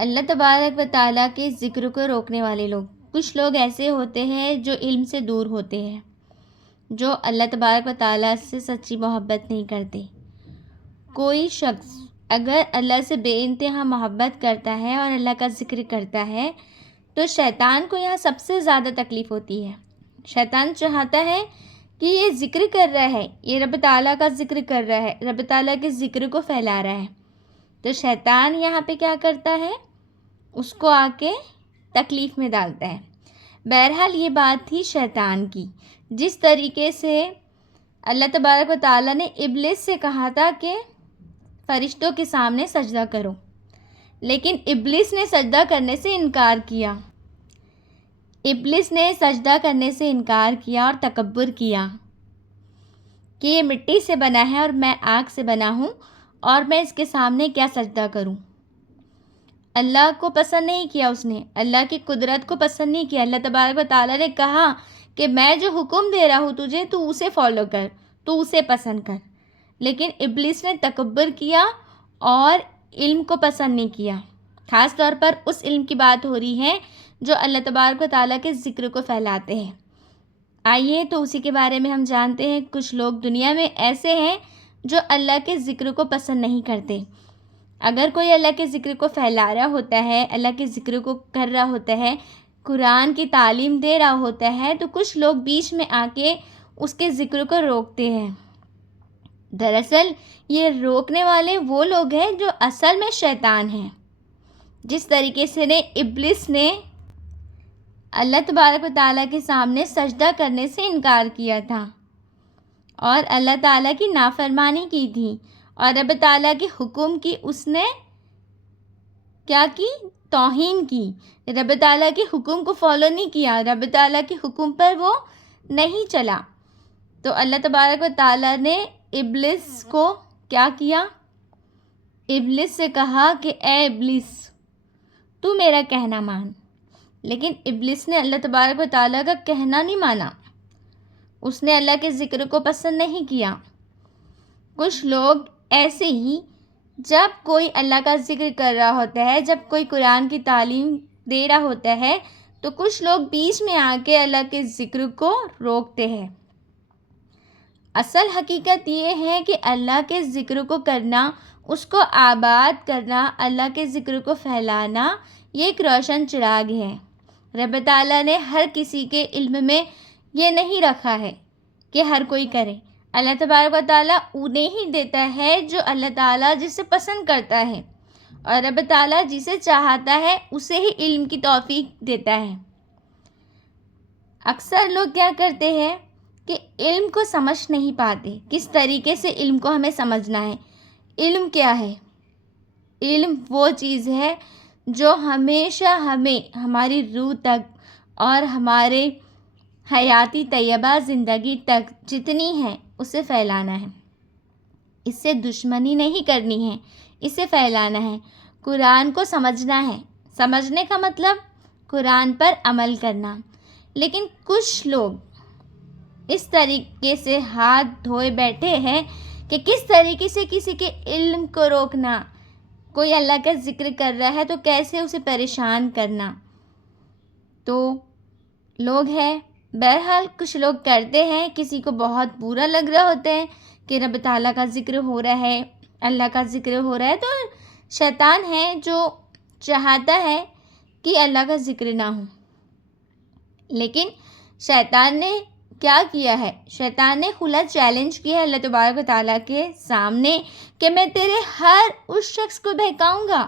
اللہ تبارک و تعالیٰ کے ذکر کو روکنے والے لوگ، کچھ لوگ ایسے ہوتے ہیں جو علم سے دور ہوتے ہیں، جو اللہ تبارک و تعالیٰ سے سچی محبت نہیں کرتے۔ کوئی شخص اگر اللہ سے بے انتہا محبت کرتا ہے اور اللہ کا ذکر کرتا ہے تو شیطان کو یہاں سب سے زیادہ تکلیف ہوتی ہے۔ شیطان چاہتا ہے کہ یہ ذکر کر رہا ہے، یہ رب تعالیٰ کا ذکر کر رہا ہے، رب تعالیٰ کے ذکر کو پھیلا رہا ہے، تو شیطان یہاں پہ کیا کرتا ہے؟ اس کو آ کے تکلیف میں ڈالتا ہے۔ بہرحال یہ بات تھی شیطان کی، جس طریقے سے اللہ تبارک و تعالیٰ نے ابلیس سے کہا تھا کہ فرشتوں کے سامنے سجدہ کرو، لیکن ابلیس نے سجدہ کرنے سے انکار کیا۔ ابلیس نے سجدہ کرنے سے انکار کیا اور تکبر کیا کہ یہ مٹی سے بنا ہے اور میں آگ سے بنا ہوں اور میں اس کے سامنے کیا سجدہ کروں۔ اللہ کو پسند نہیں کیا، اس نے اللہ کی قدرت کو پسند نہیں کیا۔ اللہ تبارک و تعالیٰ نے کہا کہ میں جو حکم دے رہا ہوں تجھے، تو اسے فالو کر، تو اسے پسند کر، لیکن ابلیس نے تکبر کیا اور علم کو پسند نہیں کیا۔ خاص طور پر اس علم کی بات ہو رہی ہے جو اللہ تبارک و تعالیٰ کے ذکر کو پھیلاتے ہیں۔ آئیے تو اسی کے بارے میں ہم جانتے ہیں۔ کچھ لوگ دنیا میں ایسے ہیں جو اللہ کے ذکر کو پسند نہیں کرتے۔ اگر کوئی اللہ کے ذکر کو پھیلا رہا ہوتا ہے، اللہ کے ذکر کو کر رہا ہوتا ہے، قرآن کی تعلیم دے رہا ہوتا ہے، تو کچھ لوگ بیچ میں آ کے اس کے ذکر کو روکتے ہیں۔ دراصل یہ روکنے والے وہ لوگ ہیں جو اصل میں شیطان ہیں۔ جس طریقے سے ابلیس نے اللہ تبارک و تعالیٰ کے سامنے سجدہ کرنے سے انکار کیا تھا اور اللہ تعالیٰ کی نافرمانی کی تھی اور رب تعالیٰ کے حکم کی اس نے کیا کی؟ توہین کی۔ رب تعالیٰ کے حکم کو فالو نہیں کیا، رب تعالیٰ کے حکم پر وہ نہیں چلا، تو اللہ تبارک و تعالیٰ نے ابلیس کو کیا کیا؟ ابلیس سے کہا کہ اے ابلیس، تو میرا کہنا مان۔ لیکن ابلیس نے اللہ تبارک و تعالیٰ کا کہنا نہیں مانا، اس نے اللہ کے ذکر کو پسند نہیں کیا۔ کچھ لوگ ایسے ہی، جب کوئی اللہ کا ذکر کر رہا ہوتا ہے، جب کوئی قرآن کی تعلیم دے رہا ہوتا ہے، تو کچھ لوگ بیچ میں آ کے اللہ کے ذکر کو روکتے ہیں۔ اصل حقیقت یہ ہے کہ اللہ کے ذکر کو کرنا، اس کو آباد کرنا، اللہ کے ذکر کو پھیلانا، یہ ایک روشن چراغ ہے۔ رب تعالیٰ نے ہر کسی کے علم میں یہ نہیں رکھا ہے کہ ہر کوئی کرے۔ اللہ تبارک و تعالیٰ انہیں ہی دیتا ہے جو اللہ تعالیٰ جسے پسند کرتا ہے، اور رب تعالیٰ جسے چاہتا ہے اسے ہی علم کی توفیق دیتا ہے۔ اکثر لوگ کیا کرتے ہیں کہ علم کو سمجھ نہیں پاتے، کس طریقے سے علم کو ہمیں سمجھنا ہے۔ علم کیا ہے؟ علم وہ چیز ہے جو ہمیشہ ہمیں ہماری روح تک اور ہمارے حیاتی طیبہ زندگی تک جتنی ہے اسے پھیلانا ہے۔ اس سے دشمنی نہیں کرنی ہے، اسے پھیلانا ہے۔ قرآن کو سمجھنا ہے، سمجھنے کا مطلب قرآن پر عمل کرنا۔ لیکن کچھ لوگ اس طریقے سے ہاتھ دھوئے بیٹھے ہیں کہ کس طریقے سے کسی کے علم کو روکنا، کوئی اللہ کا ذکر کر رہا ہے تو کیسے اسے پریشان کرنا۔ تو لوگ ہیں، بہرحال کچھ لوگ کرتے ہیں، کسی کو بہت برا لگ رہا ہوتا ہے کہ رب تعالیٰ کا ذکر ہو رہا ہے، اللہ کا ذکر ہو رہا ہے، تو شیطان ہے جو چاہتا ہے کہ اللہ کا ذکر نہ ہو۔ لیکن شیطان نے کیا کیا ہے؟ شیطان نے کھلا چیلنج کیا ہے اللہ تبارک و تعالیٰ کے سامنے کہ میں تیرے ہر اس شخص کو بہکاؤں گا،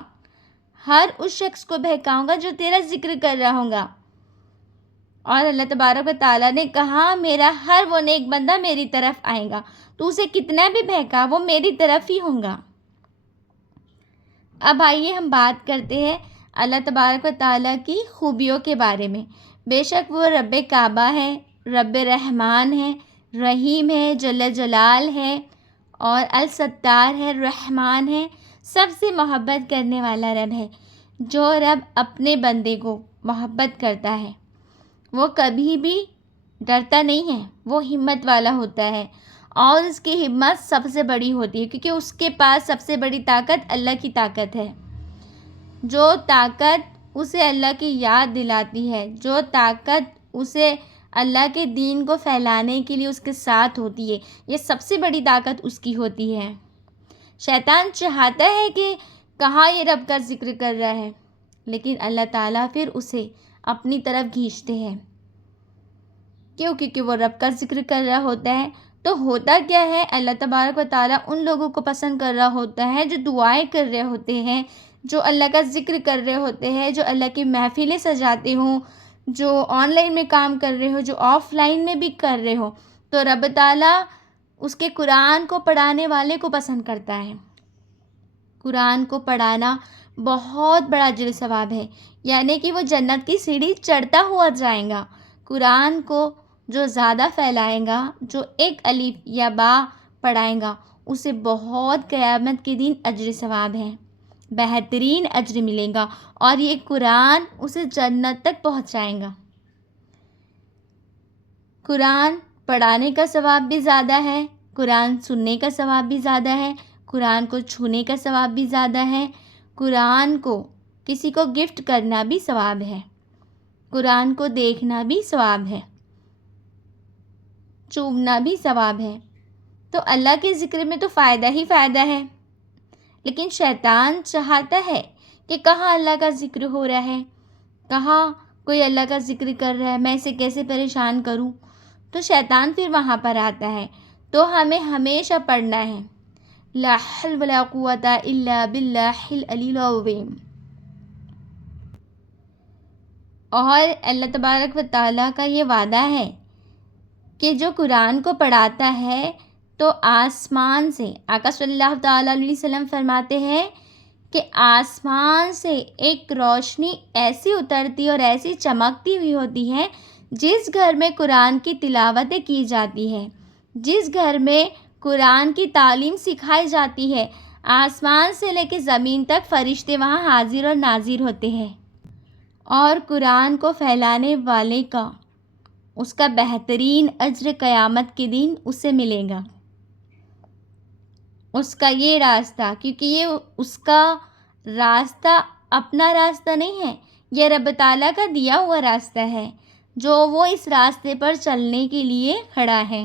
ہر اس شخص کو بہکاؤں گا جو تیرا ذکر کر رہا ہوگا۔ اور اللہ تبارک و تعالیٰ نے کہا میرا ہر وہ نیک بندہ میری طرف آئے گا، تو اسے کتنا بھی بہکا وہ میری طرف ہی ہوگا۔ اب آئیے ہم بات کرتے ہیں اللہ تبارک و تعالیٰ کی خوبیوں کے بارے میں۔ بے شک وہ رب کعبہ ہے، رب رحمان ہے، رحیم ہے، جل جلال ہے اور الستار ہے، رحمان ہے، سب سے محبت کرنے والا رب ہے۔ جو رب اپنے بندے کو محبت کرتا ہے وہ کبھی بھی ڈرتا نہیں ہے، وہ ہمت والا ہوتا ہے اور اس کی ہمت سب سے بڑی ہوتی ہے، کیونکہ اس کے پاس سب سے بڑی طاقت اللہ کی طاقت ہے۔ جو طاقت اسے اللہ کی یاد دلاتی ہے، جو طاقت اسے اللہ کے دین کو پھیلانے کے لیے اس کے ساتھ ہوتی ہے، یہ سب سے بڑی طاقت اس کی ہوتی ہے۔ شیطان چاہتا ہے کہ کہاں یہ رب کا ذکر کر رہا ہے، لیکن اللہ تعالیٰ پھر اسے اپنی طرف کھینچتے ہیں۔ کیوں؟ کیونکہ وہ رب کا ذکر کر رہا ہوتا ہے۔ تو ہوتا کیا ہے، اللہ تبارک و تعالیٰ ان لوگوں کو پسند کر رہا ہوتا ہے جو دعائیں کر رہے ہوتے ہیں، جو اللہ کا ذکر کر رہے ہوتے ہیں، جو اللہ کی محفلیں سجاتے ہوں، جو آن لائن میں کام کر رہے ہو، جو آف لائن میں بھی کر رہے ہو۔ تو رب تعالیٰ اس کے قرآن کو پڑھانے والے کو پسند کرتا ہے۔ قرآن کو پڑھانا بہت بڑا اجر ثواب ہے، یعنی کہ وہ جنت کی سیڑھی چڑھتا ہوا جائے گا۔ قرآن کو جو زیادہ پھیلائے گا، جو ایک الف یا با پڑھائے گا، اسے بہت قیامت کے دن اجر ثواب ہے، بہترین اجر ملے گا، اور یہ قرآن اسے جنت تک پہنچائے گا۔ قرآن پڑھانے کا ثواب بھی زیادہ ہے، قرآن سننے کا ثواب بھی زیادہ ہے، قرآن کو چھونے کا ثواب بھی زیادہ ہے، قرآن کو کسی کو گفٹ کرنا بھی ثواب ہے، قرآن کو دیکھنا بھی ثواب ہے، چومنا بھی ثواب ہے۔ تو اللہ کے ذکر میں تو فائدہ ہی فائدہ ہے، لیکن شیطان چاہتا ہے کہ کہاں اللہ کا ذکر ہو رہا ہے، کہاں کوئی اللہ کا ذکر کر رہا ہے، میں اسے کیسے پریشان کروں۔ تو شیطان پھر وہاں پر آتا ہے۔ تو ہمیں ہمیشہ پڑھنا ہے لا حول ولا قوت الا باللہ العلی العظیم۔ اور اللہ تبارک و تعالیٰ کا یہ وعدہ ہے کہ جو قرآن کو پڑھاتا ہے تو آسمان سے، آقا صلی اللہ تعالیٰ علیہ وسلم فرماتے ہیں کہ آسمان سے ایک روشنی ایسی اترتی اور ایسی چمکتی ہوئی ہوتی ہے، جس گھر میں قرآن کی تلاوتیں کی جاتی ہے، جس گھر میں قرآن کی تعلیم سکھائی جاتی ہے، آسمان سے لے کے زمین تک فرشتے وہاں حاضر اور ناظر ہوتے ہیں، اور قرآن کو پھیلانے والے کا اس کا بہترین اجر قیامت کے دن اسے ملے گا۔ اس کا یہ راستہ، کیونکہ یہ اس کا راستہ اپنا راستہ نہیں ہے، یہ رب تعالیٰ کا دیا ہوا راستہ ہے، جو وہ اس راستے پر چلنے کے لیے کھڑا ہے۔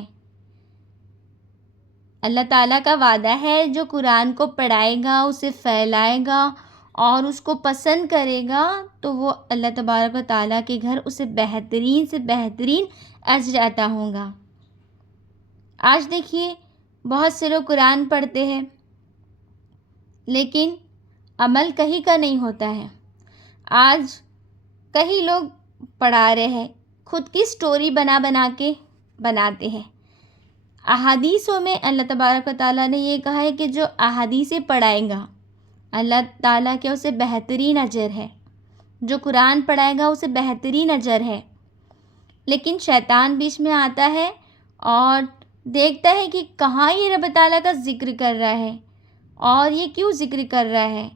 اللہ تعالیٰ کا وعدہ ہے جو قرآن کو پڑھائے گا، اسے پھیلائے گا اور اس کو پسند کرے گا، تو وہ اللہ تبارک و تعالیٰ کے گھر اسے بہترین سے بہترین اجر عطا ہوگا۔ آج دیکھیے بہت سے لوگ قرآن پڑھتے ہیں، لیکن عمل کہیں کا نہیں ہوتا ہے۔ آج کئی لوگ پڑھا رہے ہیں، خود کی سٹوری بنا بنا کے بناتے ہیں۔ احادیثوں میں اللہ تبارک و تعالیٰ نے یہ کہا ہے کہ جو احادیثیں پڑھائے گا اللہ تعالیٰ کے اسے بہترین اجر ہے، جو قرآن پڑھائے گا اسے بہترین اجر ہے۔ لیکن شیطان بیچ میں آتا ہے اور دیکھتا ہے کہ کہاں یہ رب تعالیٰ کا ذکر کر رہا ہے اور یہ کیوں ذکر کر رہا ہے،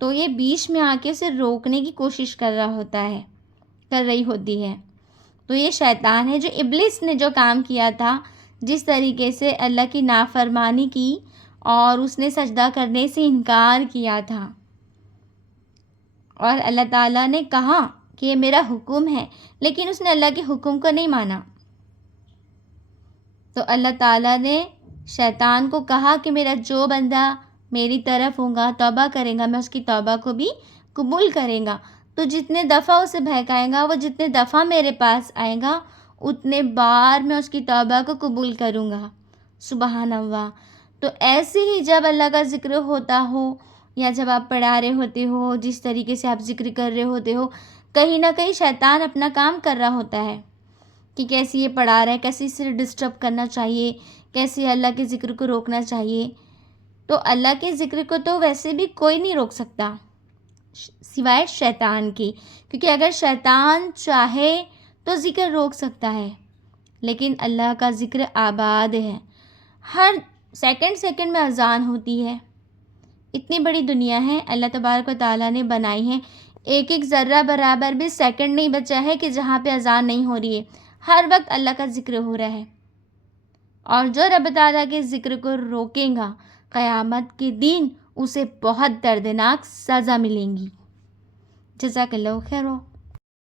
تو یہ بیچ میں آ کے اسے روکنے کی کوشش کر رہی ہوتی ہے۔ تو یہ شیطان ہے، جو ابلیس نے جو کام کیا تھا، جس طریقے سے اللہ کی نافرمانی کی اور اس نے سجدہ کرنے سے انکار کیا تھا، اور اللہ تعالیٰ نے کہا کہ یہ میرا حکم ہے، لیکن اس نے اللہ کے حکم کو نہیں مانا۔ تو اللہ تعالیٰ نے شیطان کو کہا کہ میرا جو بندہ میری طرف ہوگا، توبہ کرے گا، میں اس کی توبہ کو بھی قبول کرے گا۔ تو جتنے دفعہ اسے بہکائے گا، وہ جتنے دفعہ میرے پاس آئے گا، اتنے بار میں اس کی توبہ کو قبول کروں گا۔ سبحان اللہ۔ تو ایسے ہی جب اللہ کا ذکر ہوتا ہو یا جب آپ پڑھا رہے ہوتے ہو، جس طریقے سے آپ ذکر کر رہے ہوتے ہو، کہیں نہ کہیں شیطان اپنا کام کر رہا ہوتا ہے کہ کیسے یہ پڑھا رہا ہے، کیسے اسے ڈسٹرب کرنا چاہیے، کیسے اللہ کے ذکر کو روکنا چاہیے۔ تو اللہ کے ذکر کو تو ویسے بھی کوئی نہیں روک سکتا سوائے شیطان کی، کیونکہ اگر شیطان چاہے تو ذکر روک سکتا ہے، لیکن اللہ کا ذکر آباد ہے۔ ہر سیکنڈ میں اذان ہوتی ہے۔ اتنی بڑی دنیا ہے اللہ تبارک و تعالیٰ نے بنائی ہے، ایک ایک ذرہ برابر بھی سیکنڈ نہیں بچا ہے کہ جہاں پہ اذان نہیں ہو رہی ہے، ہر وقت اللہ کا ذکر ہو رہا ہے۔ اور جو رب تعالیٰ کے ذکر کو روکے گا، قیامت کے دن اسے بہت دردناک سزا ملیں گی۔ جزاک اللہ خیر.